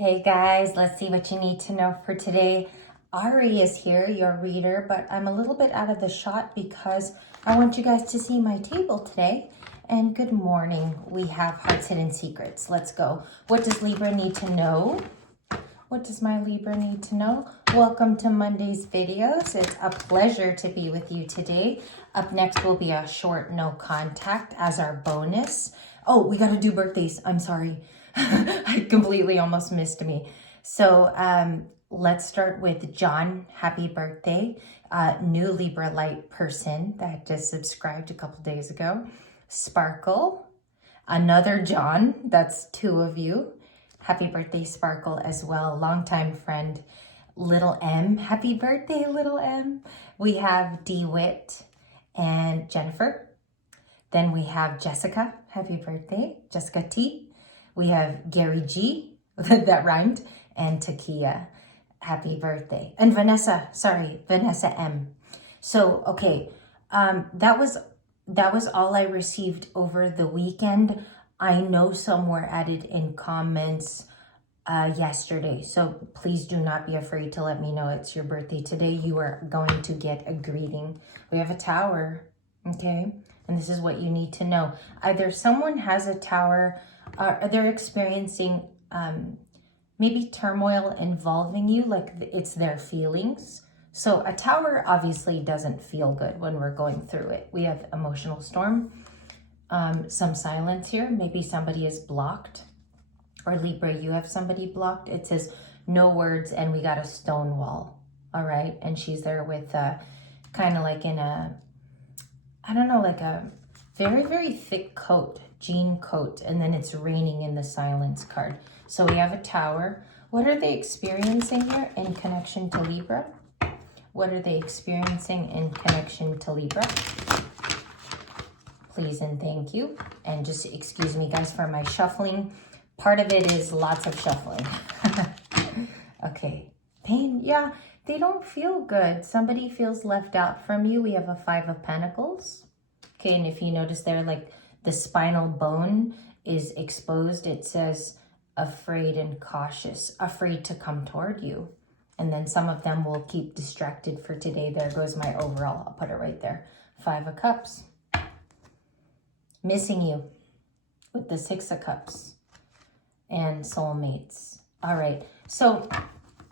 Hey guys, let's see what you need to know for today. Ari is here, your reader, but I'm a little bit out of the shot because I want you guys to see my table today. And good morning. We have Heart's Hidden Secrets. Let's go. What does Libra need to know? What does my Libra need to know? Welcome to Monday's videos. It's a pleasure to be with you today. Up next will be a short no contact as our bonus. Oh, we got to do birthdays. I'm sorry. I completely almost missed me. So let's start with John. Happy birthday. New Libra light person that just subscribed a couple days ago. Sparkle. Another John. That's two of you. Happy birthday, Sparkle, as well. Longtime friend, Little M. Happy birthday, Little M. We have DeWitt and Jennifer. Then we have Jessica. Happy birthday, Jessica T. We have Gary G. That rhymed. And Takia. Happy birthday. And Vanessa. Sorry, Vanessa M. So, okay. That was all I received over the weekend. I know some were added in comments yesterday, so please do not be afraid to let me know it's your birthday today. You are going to get a greeting. We have a tower, okay? And this is what you need to know. Either someone has a tower, or they're experiencing maybe turmoil involving you, like it's their feelings. So a tower obviously doesn't feel good when we're going through it. We have emotional storm. Some silence here. Maybe somebody is blocked. Or Libra, you have somebody blocked. It says no words and we got a stone wall. All right. And she's there with kind of like in a, I don't know, like a very, very thick coat, jean coat. And then it's raining in the silence card. So we have a tower. What are they experiencing here in connection to Libra? What are they experiencing in connection to Libra? Please and thank you. And just excuse me, guys, for my shuffling. Part of it is lots of shuffling. Okay. Pain. Yeah, they don't feel good. Somebody feels left out from you. We have a 5 of Pentacles. Okay, and if you notice there, like the spinal bone is exposed. It says afraid and cautious, afraid to come toward you. And then some of them will keep distracted for today. There goes my overall. I'll put it right there. 5 of Cups. Missing you with the 6 of Cups and soulmates. All right. So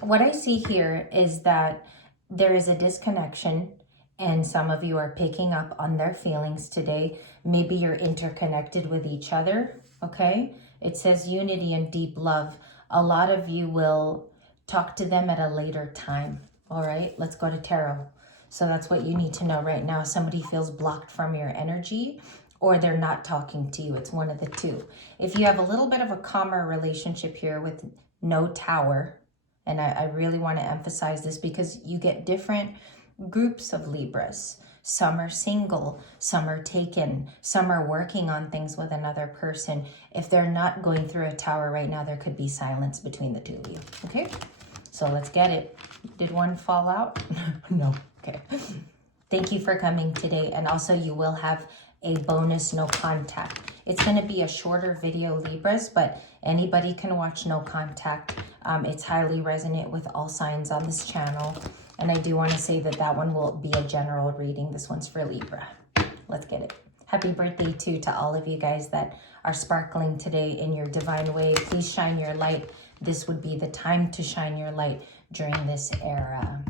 what I see here is that there is a disconnection and some of you are picking up on their feelings today. Maybe you're interconnected with each other. Okay. It says unity and deep love. A lot of you will talk to them at a later time. All right. Let's go to tarot. So that's what you need to know right now. Somebody feels blocked from your energy, or they're not talking to you. It's one of the two. If you have a little bit of a calmer relationship here with no tower, and I really want to emphasize this because you get different groups of Libras. Some are single, some are taken, some are working on things with another person. If they're not going through a tower right now, there could be silence between the two of you, okay? So let's get it. Did one fall out? No, okay. Thank you for coming today. And also you will have a bonus no contact. It's going to be a shorter video, Libras, but anybody can watch no contact. It's highly resonant with all signs on this channel. And I do want to say that that one will be a general reading. This one's for Libra. Let's get it. Happy birthday too to all of you guys that are sparkling today in your divine way. Please shine your light. This would be the time to shine your light during this era.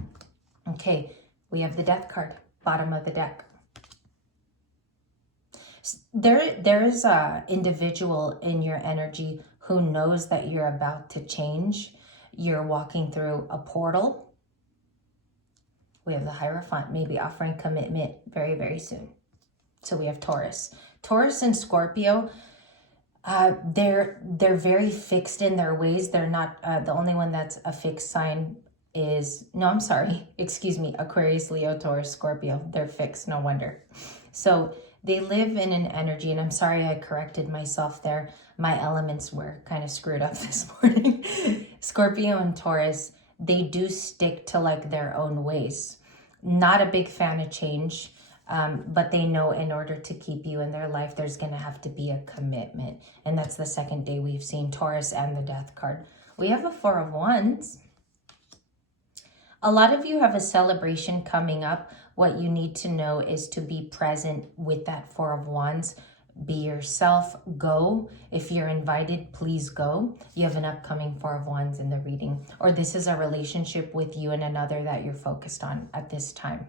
Okay, we have the Death card, bottom of the deck. There is a individual in your energy who knows that you're about to change. You're walking through a portal. We have the Hierophant, maybe offering commitment very, very soon. So we have Taurus. Taurus and Scorpio, they're very fixed in their ways. They're not, the only one that's a fixed sign is, no, I'm sorry, excuse me, Aquarius, Leo, Taurus, Scorpio. They're fixed, no wonder. So they live in an energy, and I'm sorry I corrected myself there. My elements were kind of screwed up this morning. Scorpio and Taurus, they do stick to like their own ways. Not a big fan of change, but they know in order to keep you in their life, there's going to have to be a commitment. And that's the second day we've seen Taurus and the Death card. We have a Four of Wands. A lot of you have a celebration coming up. What you need to know is to be present with that Four of Wands. Be yourself, go. If you're invited, please go. You have an upcoming Four of Wands in the reading, or this is a relationship with you and another that you're focused on at this time.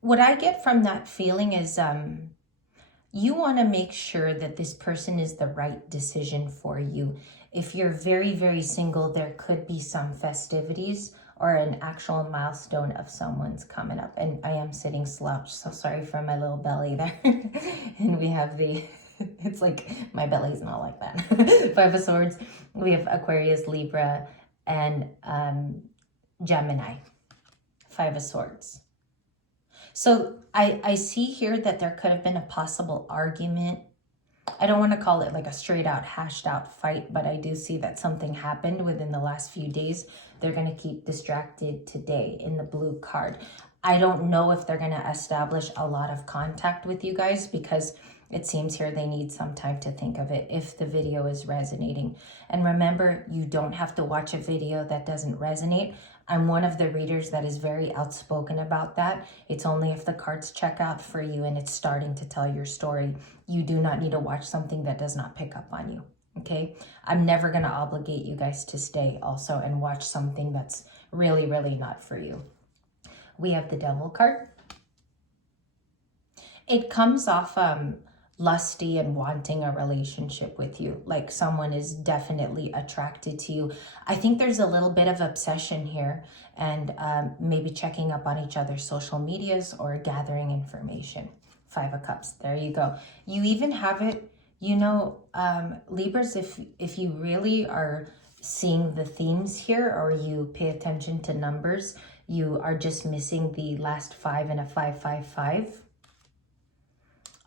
What I get from that feeling is you want to make sure that this person is the right decision for you. If you're very, very single, there could be some festivities or an actual milestone of someone's coming up. And I am sitting slouched, so sorry for my little belly there. And we have the, it's like, my belly's not like that. Five of Swords. We have Aquarius, Libra, and Gemini. Five of Swords. So I see here that there could have been a possible argument. I don't want to call it like a straight out hashed out fight, but I do see that something happened within the last few days. They're going to keep distracted today in the blue card. I don't know if they're going to establish a lot of contact with you guys, because it seems here they need some time to think of it if the video is resonating. And remember, you don't have to watch a video that doesn't resonate. I'm one of the readers that is very outspoken about that. It's only if the cards check out for you and it's starting to tell your story. You do not need to watch something that does not pick up on you, okay? I'm never going to obligate you guys to stay also and watch something that's really, really not for you. We have the Devil card. It comes off lusty and wanting a relationship with you, like someone is definitely attracted to you. I think there's a little bit of obsession here, and maybe checking up on each other's social medias or gathering information. Five of Cups, there you go. You even have it, you know, Libras, if you really are seeing the themes here, or you pay attention to numbers, you are just missing the last 5 and a 555.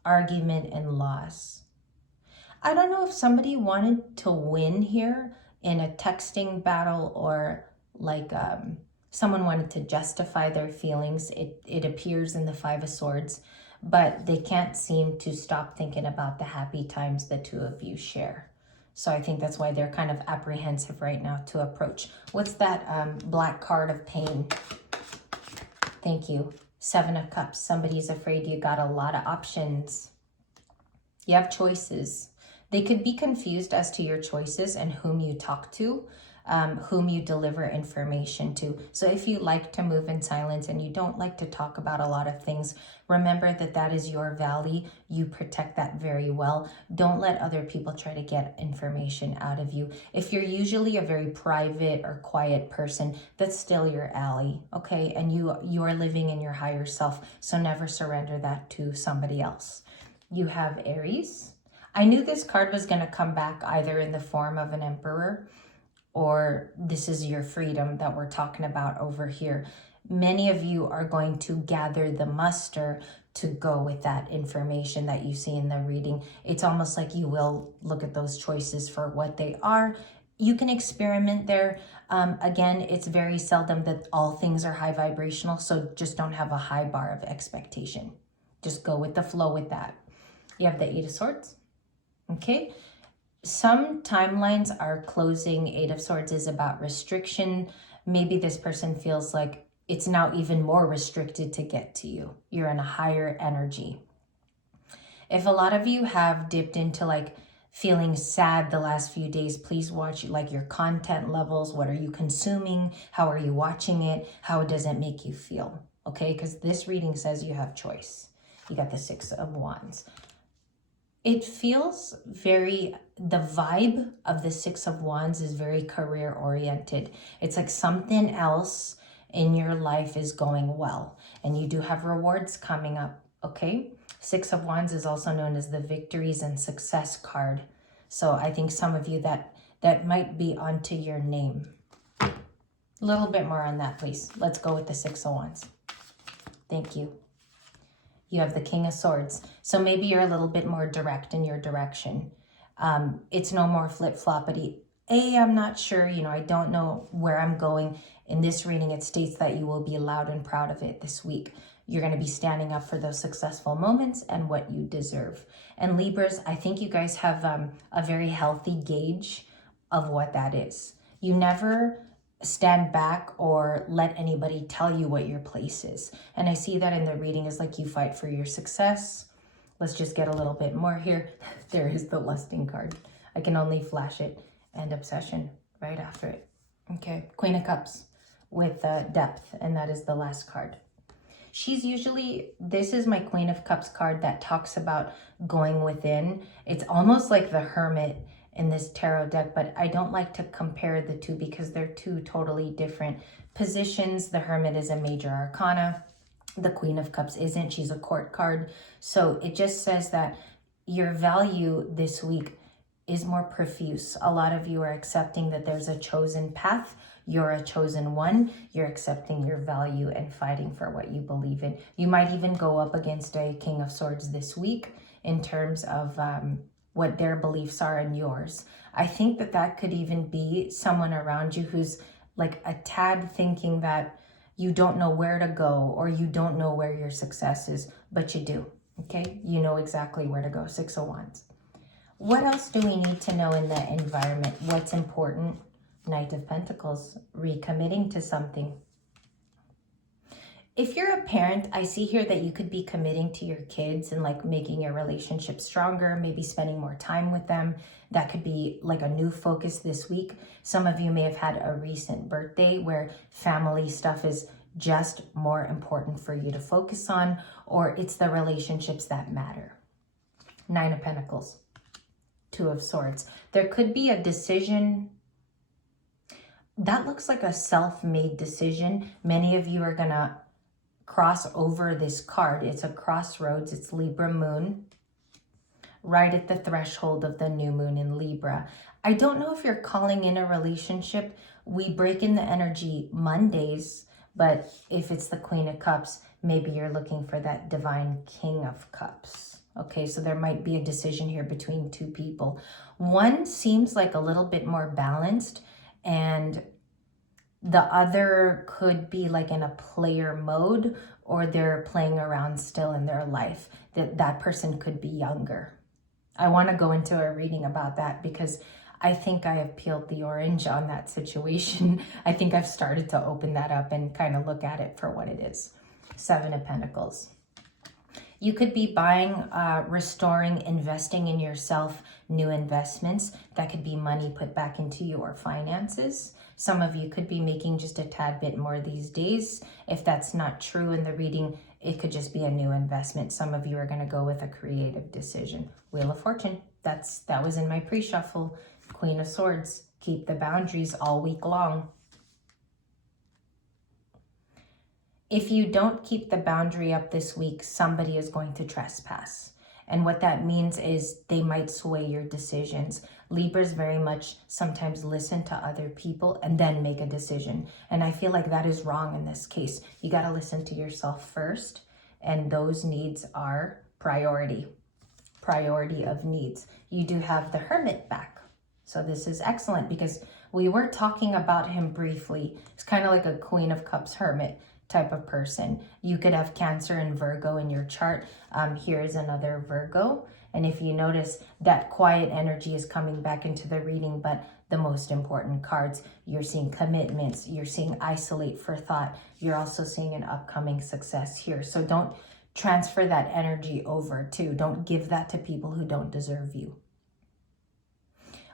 Argument and loss. I don't know if somebody wanted to win here in a texting battle, or like someone wanted to justify their feelings. It appears in the Five of Swords, but they can't seem to stop thinking about the happy times the two of you share. So I think that's why they're kind of apprehensive right now to approach. What's that black card of pain? Thank you. Seven of Cups. Somebody's afraid you got a lot of options. You have choices. They could be confused as to your choices and whom you talk to, whom you deliver information to. So if you like to move in silence and you don't like to talk about a lot of things, remember that that is your valley. You protect that very well. Don't let other people try to get information out of you. If you're usually a very private or quiet person, that's still your alley, okay? And you are living in your higher self, so never surrender that to somebody else. You have Aries. I knew this card was going to come back either in the form of an Emperor, or this is your freedom that we're talking about over here. Many of you are going to gather the muster to go with that information that you see in the reading. It's almost like you will look at those choices for what they are. You can experiment there. Again, it's very seldom that all things are high vibrational, so just don't have a high bar of expectation. Just go with the flow with that. You have the Eight of Swords. Okay. Some timelines are closing. Eight of Swords is about restriction. Maybe this person feels like it's now even more restricted to get to you. You're in a higher energy. If a lot of you have dipped into like feeling sad the last few days, please watch like your content levels. What are you consuming? How are you watching it? How does it make you feel? Okay, because this reading says you have choice. You got the Six of Wands. It feels very, the vibe of the Six of Wands is very career oriented. It's like something else in your life is going well, and you do have rewards coming up, okay? Six of Wands is also known as the victories and success card. So I think some of you that might be onto your name. A little bit more on that, please. Let's go with the Six of Wands. Thank you. You have the King of Swords. So maybe you're a little bit more direct in your direction. It's no more flip-floppity. I'm not sure, I don't know where I'm going. In this reading, it states that you will be loud and proud of it this week. You're going to be standing up for those successful moments and what you deserve. And Libras, I think you guys have a very healthy gauge of what that is. You never stand back or let anybody tell you what your place is. And I see that in the reading is like you fight for your success. Let's just get a little bit more here. There is the lusting card. I can only flash it, and obsession right after it. Okay, Queen of Cups with depth, and that is the last card. She's usually, this is my Queen of Cups card that talks about going within. It's almost like the Hermit in this tarot deck, but I don't like to compare the two because they're two totally different positions. The Hermit is a major arcana. The Queen of Cups isn't. She's a court card. So it just says that your value this week is more profuse. A lot of you are accepting that there's a chosen path. You're a chosen one. You're accepting your value and fighting for what you believe in. You might even go up against a King of Swords this week in terms of what their beliefs are and yours. I think that that could even be someone around you who's like a tad thinking that you don't know where to go or you don't know where your success is, but you do, okay? You know exactly where to go. Six of Wands. What else do we need to know in the environment? What's important? Knight of Pentacles, recommitting to something. If you're a parent, I see here that you could be committing to your kids and like making your relationship stronger, maybe spending more time with them. That could be like a new focus this week. Some of you may have had a recent birthday where family stuff is just more important for you to focus on, or it's the relationships that matter. Nine of Pentacles, Two of Swords. There could be a decision. That looks like a self-made decision. Many of you are gonna cross over this card. It's a crossroads. It's Libra moon, right at the threshold of the new moon in Libra. I don't know if you're calling in a relationship. We break in the energy Mondays, but if it's the Queen of Cups, maybe you're looking for that divine King of Cups. Okay, so there might be a decision here between two people. One seems like a little bit more balanced, and the other could be like in a player mode, or they're playing around still in their life. That person could be younger. I want to go into a reading about that because I think I have peeled the orange on that situation. I think I've started to open that up and kind of look at it for what it is. Seven of Pentacles. You could be buying, restoring, investing in yourself, new investments. That could be money put back into your finances. Some of you could be making just a tad bit more these days. If that's not true in the reading, it could just be a new investment. Some of you are going to go with a creative decision. Wheel of Fortune. That was in my pre-shuffle. Queen of Swords. Keep the boundaries all week long. If you don't keep the boundary up this week, somebody is going to trespass. And what that means is they might sway your decisions. Libras very much sometimes listen to other people and then make a decision. And I feel like that is wrong in this case. You got to listen to yourself first. And those needs are priority. Priority of needs. You do have the Hermit back. So this is excellent because we were talking about him briefly. It's kind of like a Queen of Cups Hermit type of person. You could have Cancer and Virgo in your chart. Here's another Virgo. And if you notice, that quiet energy is coming back into the reading, but the most important cards, you're seeing commitments, you're seeing isolate for thought, you're also seeing an upcoming success here. So don't transfer that energy over too. Don't give that to people who don't deserve you.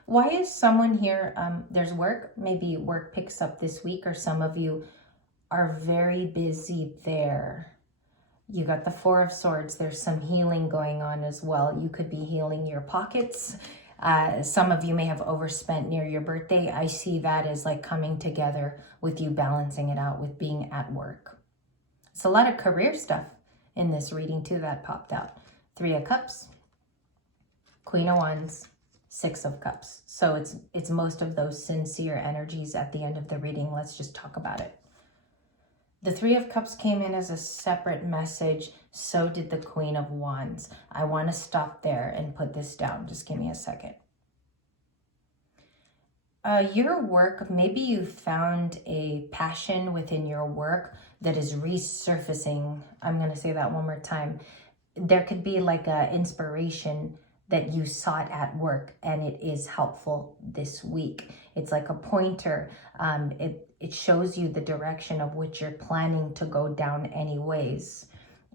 Why is someone here, there's work, maybe work picks up this week, or some of you are very busy there. You got the Four of Swords. There's some healing going on as well. You could be healing your pockets. Some of you may have overspent near your birthday. I see that as like coming together with you balancing it out with being at work. It's a lot of career stuff in this reading too that popped out. Three of Cups, Queen of Wands, Six of Cups. So it's most of those sincere energies at the end of the reading. Let's just talk about it. The Three of Cups came in as a separate message. So did the Queen of Wands. I want to stop there and put this down. Just give me a second. Your work, maybe you found a passion within your work that is resurfacing. I'm going to say that one more time. There could be like an inspiration that you sought at work, and it is helpful this week. It's like a pointer. It shows you the direction of which you're planning to go down anyways.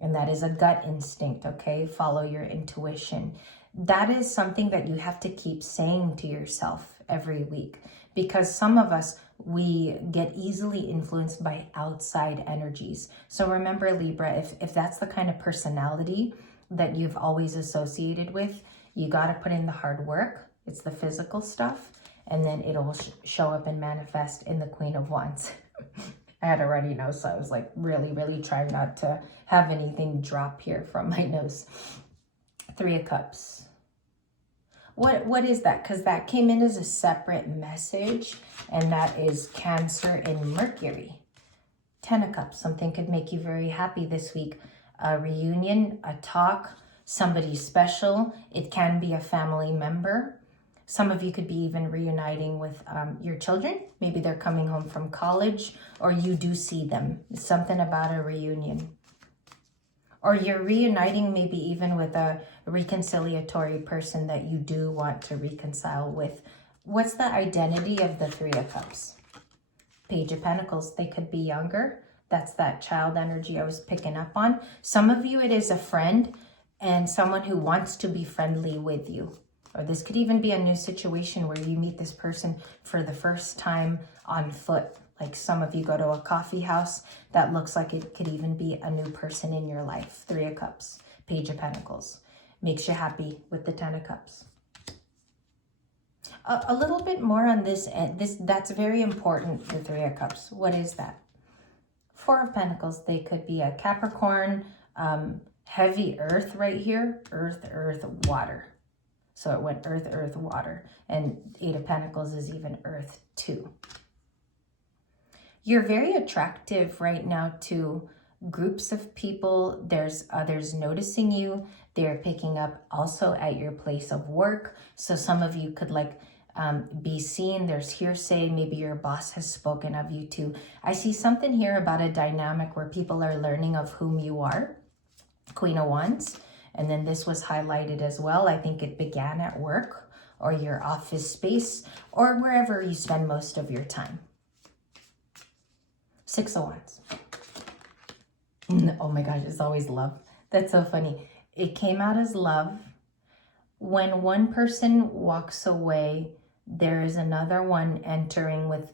And that is a gut instinct, okay? Follow your intuition. That is something that you have to keep saying to yourself every week, because some of us, we get easily influenced by outside energies. So remember, Libra, if that's the kind of personality that you've always associated with, you got to put in the hard work. It's the physical stuff, and then it'll show up and manifest in the Queen of Wands. I had a runny nose, so I was like really trying not to have anything drop here from my nose. 3 of Cups. What is that? Because that came in as a separate message, and that is Cancer and Mercury. 10 of Cups. Something could make you very happy this week. A reunion, a talk, somebody special. It can be a family member. Some of you could be even reuniting with your children. Maybe they're coming home from college, or you do see them. It's something about a reunion. Or you're reuniting maybe even with a reconciliatory person that you do want to reconcile with. What's the identity of the 3 of Cups? Page of Pentacles. They could be younger. That's that child energy I was picking up on. Some of you, it is a friend and someone who wants to be friendly with you. Or this could even be a new situation where you meet this person for the first time on foot. Like some of you go to a coffee house. That looks like it could even be a new person in your life. 3 of Cups, Page of Pentacles. Makes you happy with the 10 of Cups. A little bit more on this. That's very important, the 3 of Cups. What is that? 4 of Pentacles. They could be a Capricorn, heavy earth right here. Earth, water. So it went earth, water. And 8 of Pentacles is even earth too. You're very attractive right now to groups of people. There's others noticing you. They're picking up also at your place of work. So some of you could be seen. There's hearsay. Maybe your boss has spoken of you too. I see something here about a dynamic where people are learning of whom you are. Queen of Wands. And then this was highlighted as well. I think it began at work or your office space or wherever you spend most of your time. 6 of Wands. Oh my gosh, it's always love. That's so funny. It came out as love. When one person walks away, there is another one entering with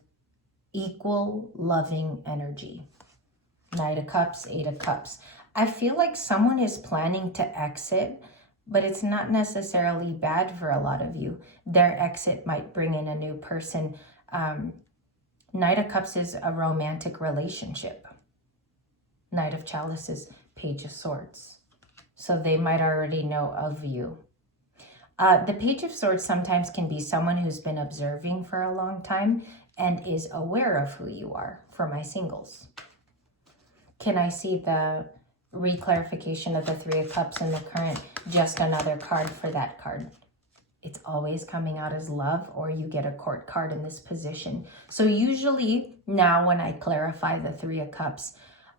equal loving energy. Knight of Cups, 8 of Cups. I feel like someone is planning to exit, but it's not necessarily bad for a lot of you. Their exit might bring in a new person. Knight of Cups is a romantic relationship. Knight of Chalices, Page of Swords. So they might already know of you. The Page of Swords sometimes can be someone who's been observing for a long time and is aware of who you are, for my singles. Can I see the reclarification of the 3 of Cups in the current? Just another card for that card. It's always coming out as love, or you get a court card in this position. So usually now when I clarify the 3 of Cups,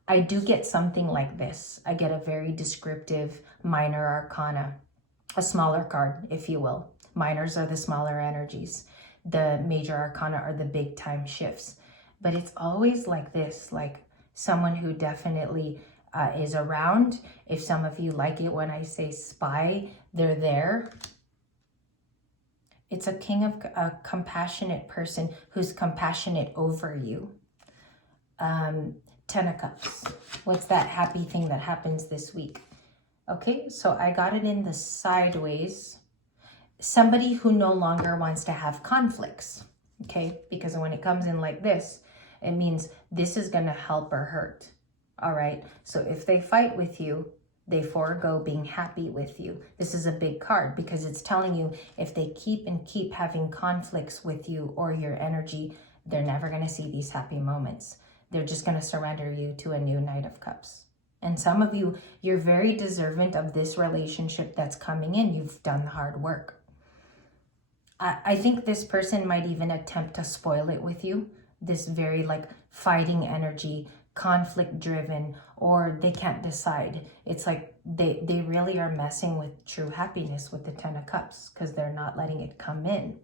I do get something like this. I get a very descriptive minor arcana, a smaller card, if you will. Minors are the smaller energies. The major arcana are the big time shifts. But it's always like this, like someone who definitely is around. If some of you like it when I say spy, they're there. It's a king of a compassionate person who's compassionate over you. 10 of Cups. What's that happy thing that happens this week? Okay, so I got it in the sideways. Somebody who no longer wants to have conflicts. Okay, because when it comes in like this, it means this is going to help or hurt. All right, so if they fight with you, they forego being happy with you. This is a big card because it's telling you if they keep having conflicts with you or your energy, they're never going to see these happy moments. They're just going to surrender you to a new Knight of Cups. And some of you, you're very deserving of this relationship that's coming in. You've done the hard work. I think this person might even attempt to spoil it with you. This very like fighting energy conflict driven, or they can't decide. It's like they really are messing with true happiness with the 10 of Cups because they're not letting it come in.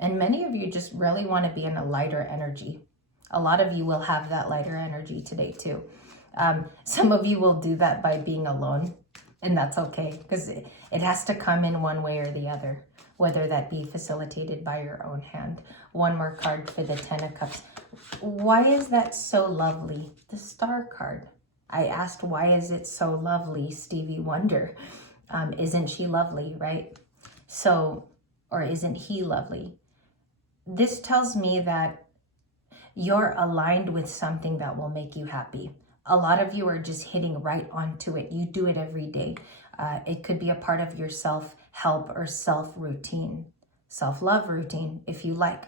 And many of you just really want to be in a lighter energy. A lot of you will have that lighter energy today too. Some of you will do that by being alone, and that's okay because it has to come in one way or the other, whether that be facilitated by your own hand. One more card for the 10 of Cups. Why is that so lovely? The Star card. I asked, why is it so lovely, Stevie Wonder? Isn't she lovely, right? So, or isn't he lovely? This tells me that you're aligned with something that will make you happy. A lot of you are just hitting right onto it. You do it every day. It could be a part of your self-help or self-routine, self-love routine, if you like.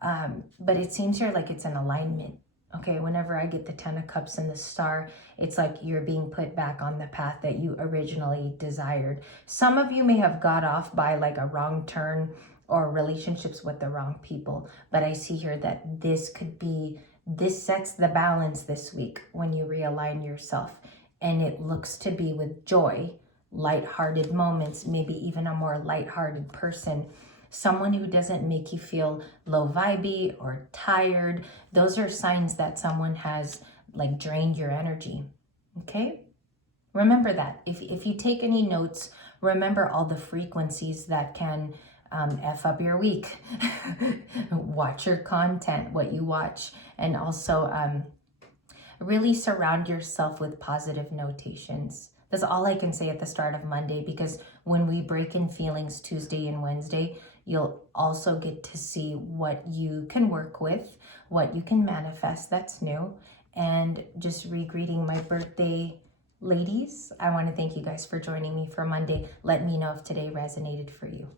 But it seems here like it's an alignment. Okay, whenever I get the 10 of Cups and the Star, it's like you're being put back on the path that you originally desired. Some of you may have got off by like a wrong turn or relationships with the wrong people. But I see here that this sets the balance this week when you realign yourself. And it looks to be with joy, lighthearted moments, maybe even a more lighthearted person. Someone who doesn't make you feel low vibey or tired. Those are signs that someone has like drained your energy. Okay? Remember that. If you take any notes, remember all the frequencies that can F up your week. Watch your content, what you watch, and also really surround yourself with positive notations. That's all I can say at the start of Monday, because when we break in feelings Tuesday and Wednesday, you'll also get to see what you can work with, what you can manifest that's new. And just re-greeting my birthday ladies, I want to thank you guys for joining me for Monday. Let me know if today resonated for you.